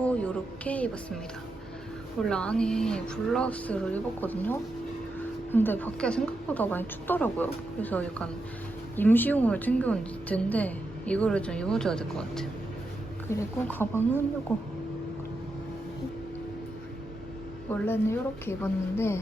그리고 이렇게 입었습니다. 원래 안에 블라우스를 입었거든요. 근데 밖에 생각보다 많이 춥더라고요. 그래서 약간 임시용으로 챙겨온 니트인데 이거를 좀 입어줘야 될 것 같아요. 그리고 가방은 이거. 원래는 이렇게 입었는데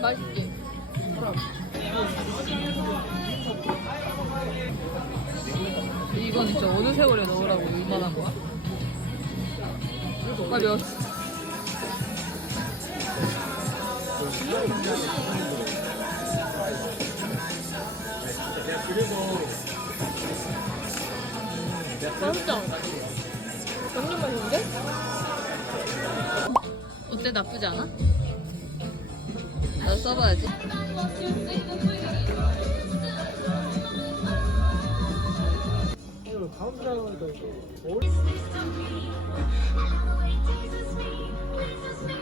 맛있지? 이건 진짜 어느 세월에 넣으라고 얼마나 거야? 아, 몇? 맛있다. 완전 맛있는데? 어때? 나쁘지 않아? 나 써봐야지.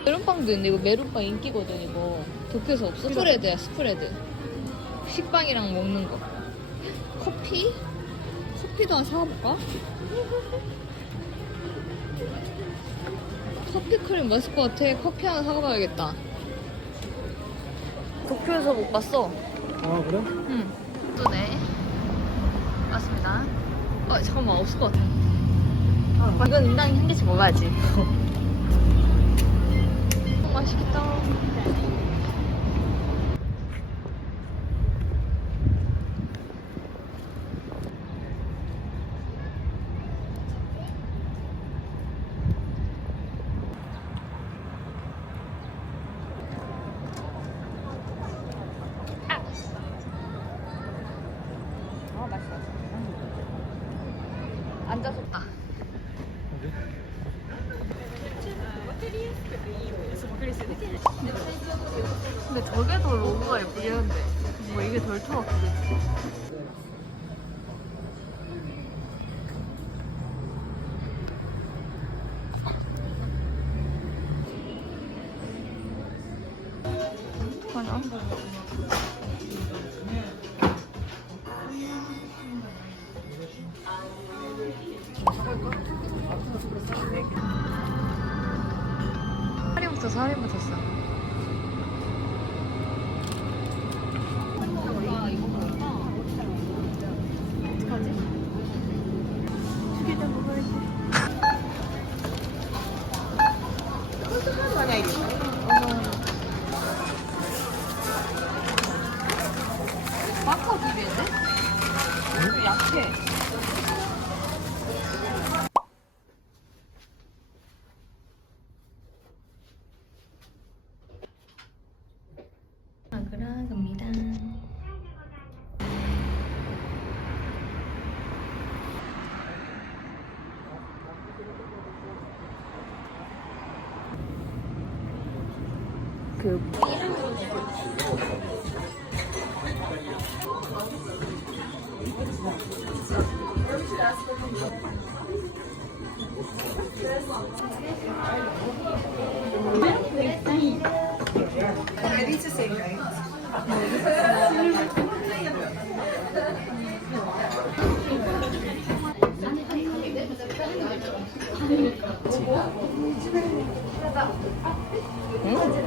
메론빵도 있는데 이거 메론빵 인기거든 이거 도쿄에서 없어 스프레드야 스프레드 식빵이랑 먹는 거 커피? 커피도 하나 사와볼까? 커피 크림 맛있을 것 같아. 커피 하나 사가봐야겠다. 도쿄에서 못 봤어. 아 그래? 응. 또네. 맞습니다. 어 잠깐만. 없을 것 같아. 아, 이건 인당이 한 개씩 먹어야지. 어, 맛있겠다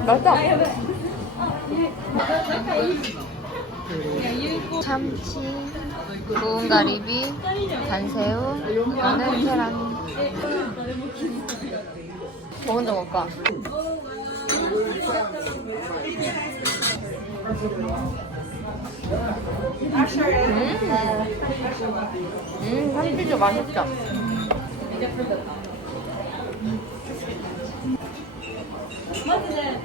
응? 맛있다. 참치, 구운 가리비, 반새우, 이거는 계란. 뭐 먼저 먹을까? 음, 음, 참치도 맛있다.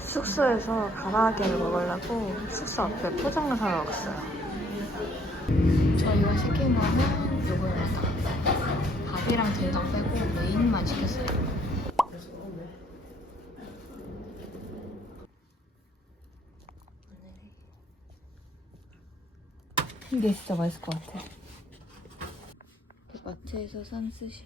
숙소에서 가라아게를 먹으려고 숙소 앞에 포장을 사러 왔어요. 저희가 시킨 거는 이거였다. 밥이랑 된장 빼고 메인만 시켰어요. 이게 진짜 맛있을 것 같아. 마트에서 산 스시.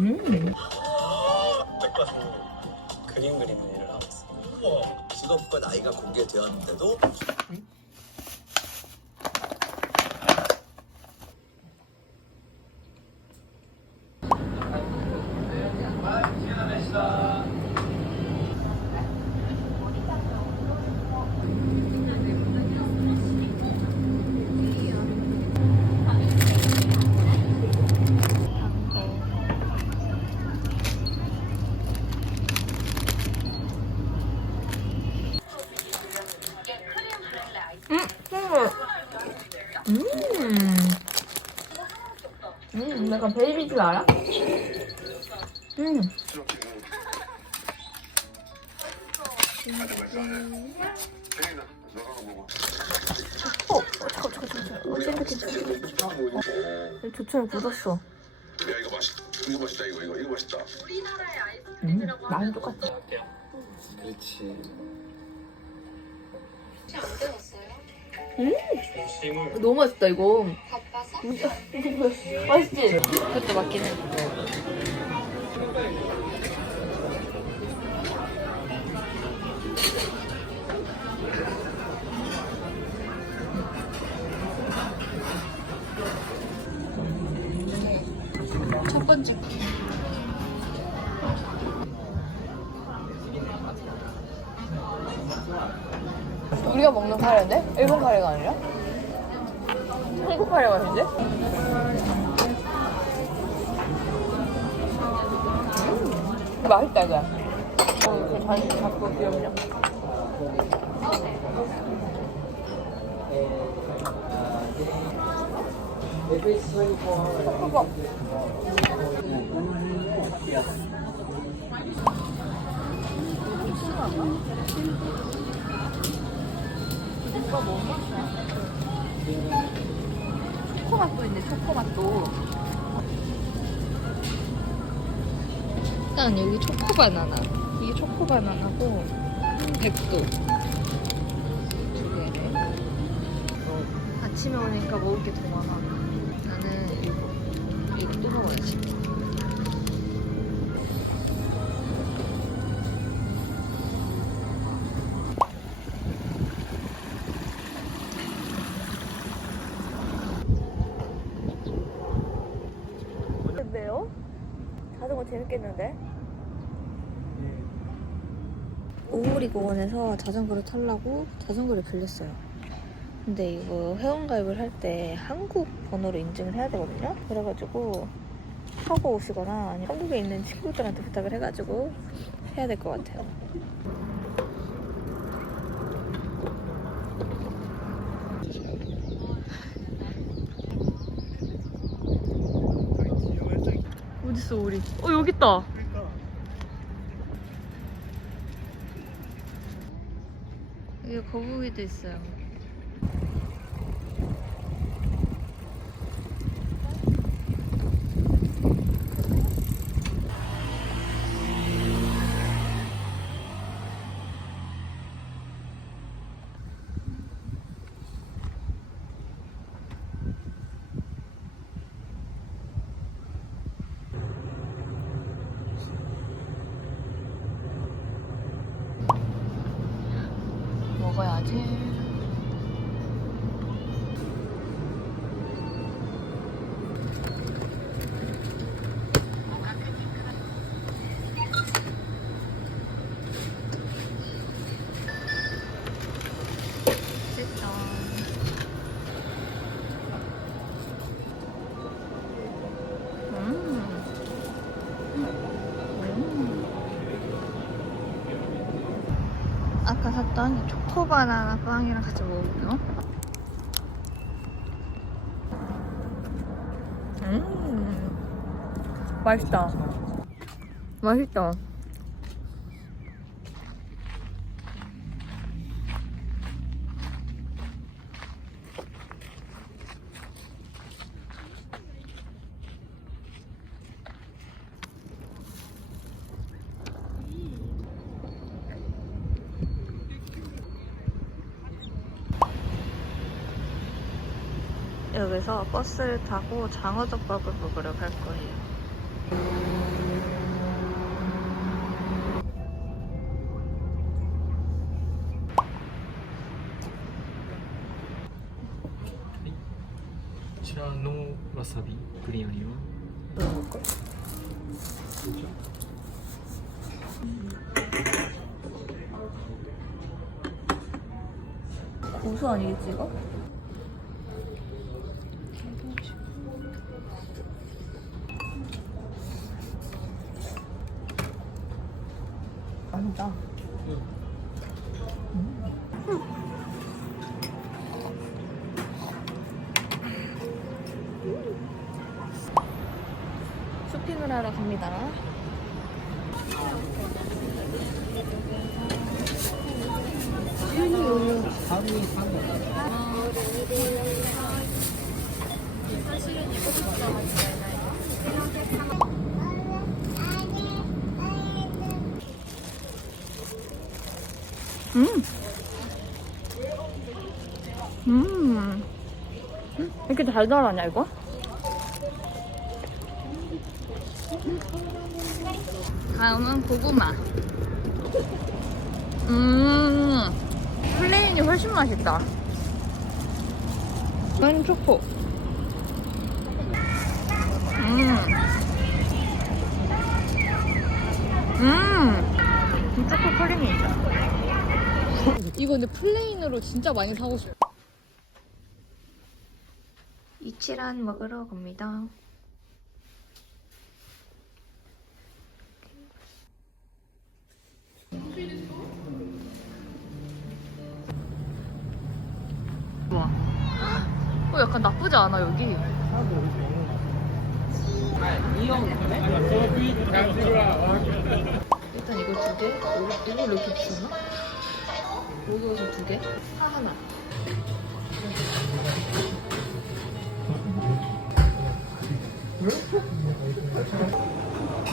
음. 백과사로 그림 그리는 일을 하고 있어요. 직업과 나이가 공개되었는데도 음. 음, 약간 베이비 줄 알아? 음. 어, 어, 잠깐, 잠깐, 잠깐. 어, 찐득해, 찐득해. 어, 조청이 묻었어. 야 이거 맛있 이거 맛있다 이거 이거 이거 맛있다. 음, 맛은 똑같아. 그렇지. 너무 맛있다, 이거. 맛있지? 그것도 맞긴 해. 첫 번째. 우리가 먹는 카레인데? 일본 카레가 아니라? 카레 맛인데? 음, 맛있다 이거. 어, 이렇게 잔 잡고 귀엽냐? 봐봐. 초코맛도 있네, 초코맛도. 일단 여기 초코바나나. 이게 초코바나나고, 백도. 두 개를. 아침에 오니까 먹을 게 더 많아. 나는 이거. 이거 또 먹어야지. 재밌겠는데? 오우리 공원에서 자전거를 타려고 자전거를 빌렸어요. 근데 이거 회원가입을 할 때 한국 번호로 인증을 해야 되거든요. 그래가지고 타고 오시거나 아니면 한국에 있는 친구들한테 부탁을 해가지고 해야 될 것 같아요. 우리? 어 여기 있다. 여기 거북이도 있어요. 아까 샀던 초코바나나 빵이랑 같이 먹어볼게요. 음, 맛있다. 맛있다. 여기서 버스를 타고 장어덮밥을 먹으러 갈 거예요. 치라노 와사비 그리아니요. 먹어볼까? 고수 아니겠지 이거? 음. 음. 음. 이렇게 달달하냐 이거? 다음은 고구마. 음, 플레인이 훨씬 맛있다. 이건 초코. 음. 음. 초코 크림이 있다. 이거 근데 플레인으로 진짜 많이 사고 싶어. 이치란 먹으러 갑니다. 좋아. 어, 약간 나쁘지 않아, 여기. 일단 이거 두 개. 이거, 이걸 이렇게 주나? 여기서 두 개. 파 하나.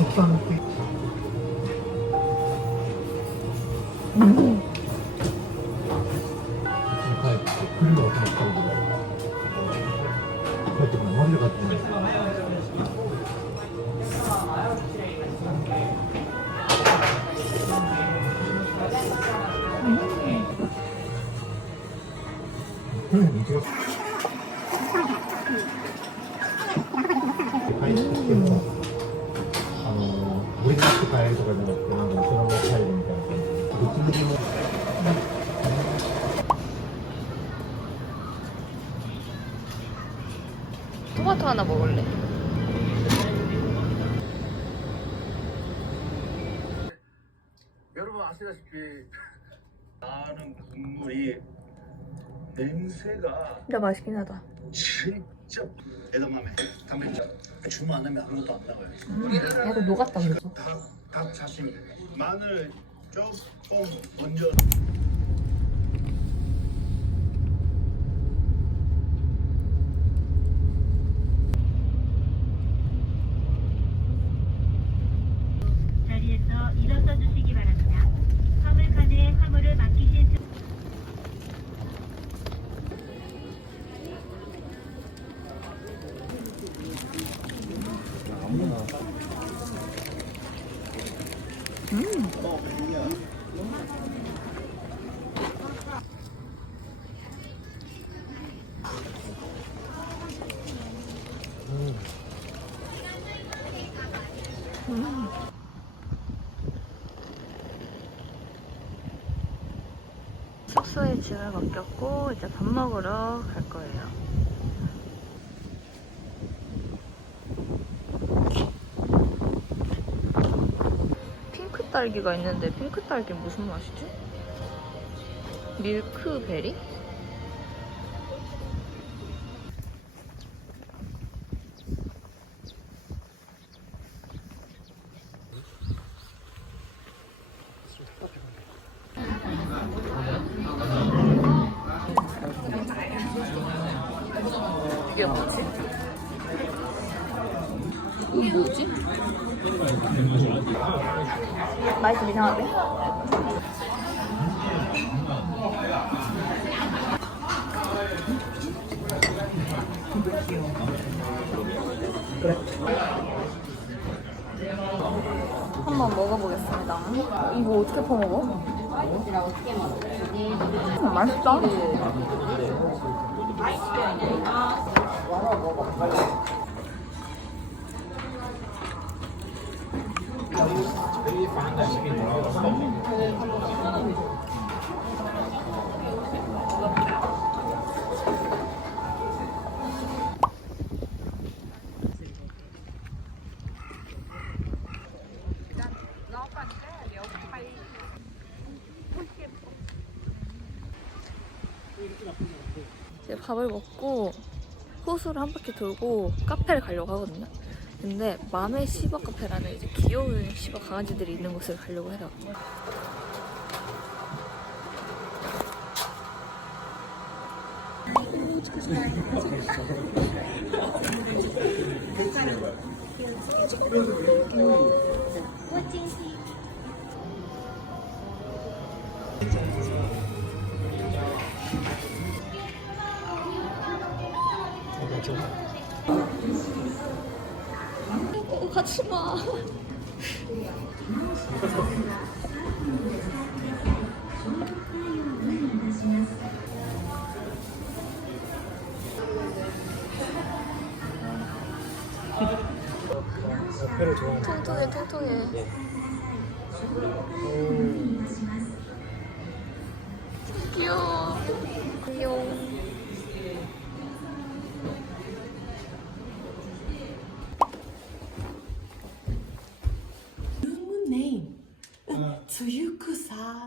그림 을 어떻게 나는 국물이 냄새가 진짜 맛있긴 하다. 진짜 대담하네. 단백질 주문 안 하면 아무것도 안 나와요. 약간 녹았다면서. 닭, 닭 사시미 마늘 조금 먼저 자리에서 일어서 주시기 바랍니다. 화물칸에 화물을 맡기신 수... 짐을 맡겼고 이제 밥 먹으러 갈 거예요. 핑크 딸기가 있는데 핑크 딸기 무슨 맛이지? 밀크베리? 이게 뭐지? 이거 뭐지? 맛이 좀 이상한데? 한번 먹어보겠습니다. 이거 어떻게 퍼먹어? 음, 맛있다. はい、では入ます。 밥을 먹고 호수를 한 바퀴 돌고 카페를 가려고 하거든요. 근데 맘의 시바 카페라는 이제 귀여운 시바 강아지들이 있는 곳을 가려고 해요. 어, 같이 좋아하는 통통해, 통통해. 귀여워. 귀여워.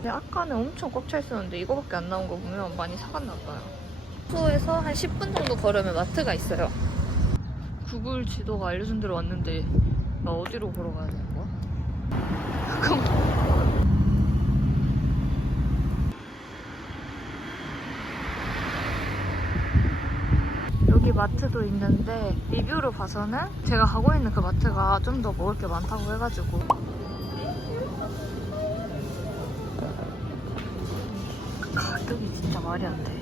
근데 아까는 엄청 꽉 차 있었는데 이거밖에 안 나온 거 보면 많이 사갔나 봐요. 숙소에서 한 10분 정도 걸으면 마트가 있어요. 구글 지도가 알려준 대로 왔는데 나 어디로 걸어가야 되는 거야? 잠깐만. 여기 마트도 있는데 리뷰를 봐서는 제가 가고 있는 그 마트가 좀 더 먹을 게 많다고 해가지고 가격이 진짜 말이 안 돼.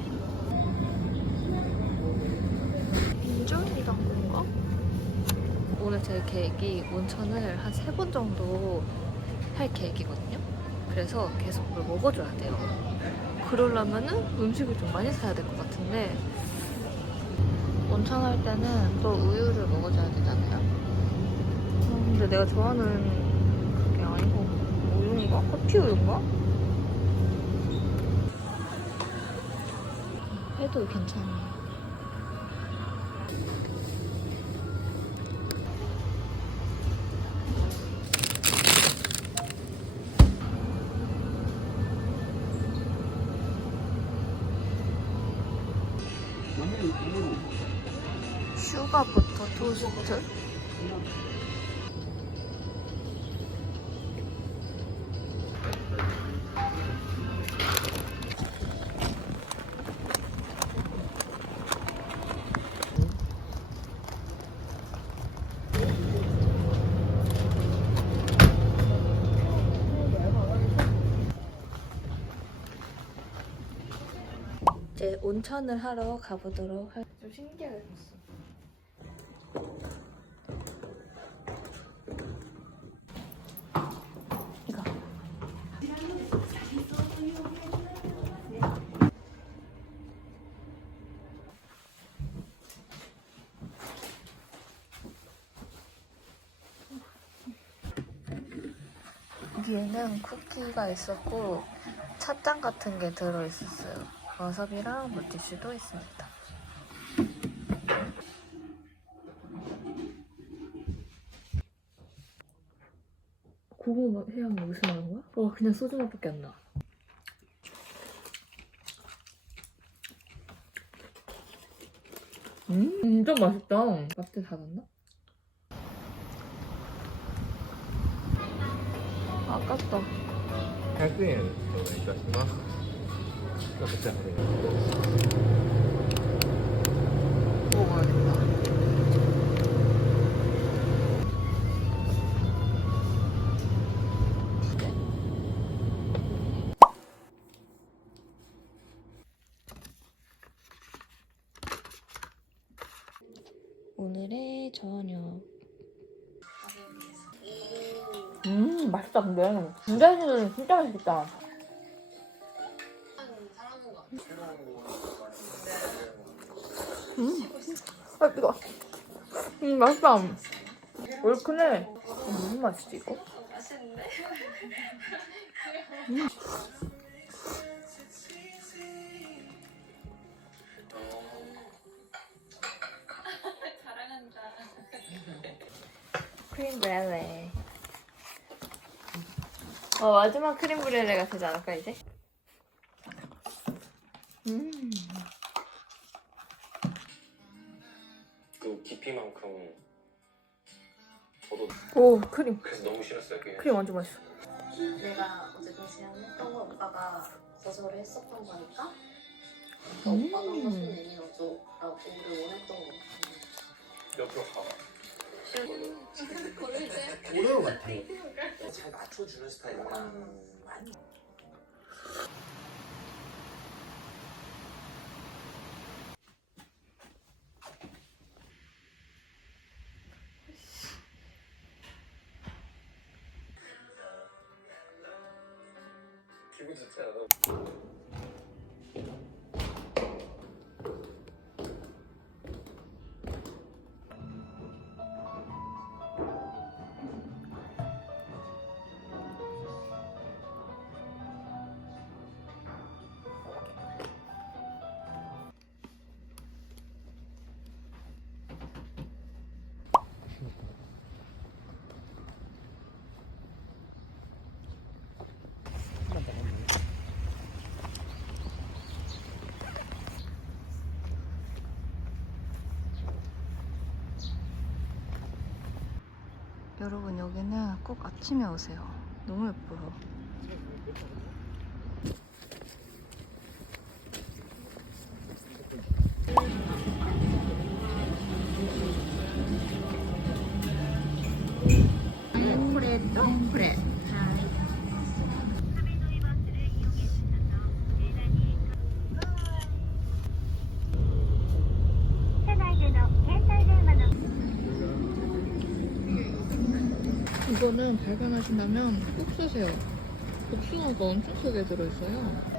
인절미란 건가? 오늘 제 계획이 온천을 한 세 번 정도 할 계획이거든요. 그래서 계속 뭘 먹어줘야 돼요. 그러려면은 음식을 좀 많이 사야 될 것 같은데 온천 할 때는 또 우유를 먹어줘야 되잖아요. 어, 근데 내가 좋아하는 그게 아니고 우유인가? 커피 우유인가? 해도 괜찮아요. 슈가 버터 토스트? 온천을 하러 가보도록 할. 좀 신기하게 생겼어. 이거. 위에는 쿠키가 있었고 찻잔 같은 게 들어있었어요. 와사비랑 물티슈도 있습니다. 고구마 해양이 무슨 나는 거야? 와 그냥 소주 맛밖에 안 나. 음 진짜 맛있다. 마트 닫았나? 아깝다. 100円頂戴いたします 오늘의 저녁. 음, 맛있다, 근데. 부자지는 진짜 맛있다 음, 아, 뜨거. 음, 맛있다. 얼큰해. 어, 무슨 맛이지, 이거? 음. 크림 브렐레. 어, 마지막 크림 브렐레가 되지 않을까, 이제? 음. 오, 크림. 그래서 너무 싫었어요. 그게 크림 완전 맛있어. 내가 어제 제안했던 거 오빠가 거절을 했었던 거니까 음. 오빠가 한번 손 내밀어줘 라고 우리 원했던 거 옆으로 가봐. 오레오 같아. 잘 맞춰주는 스타일이구나. 기분 여러분 여기는 꼭 아침에 오세요. 너무 예뻐요. 발견하신다면 꼭 쓰세요. 복숭아가 엄청 크게 들어있어요.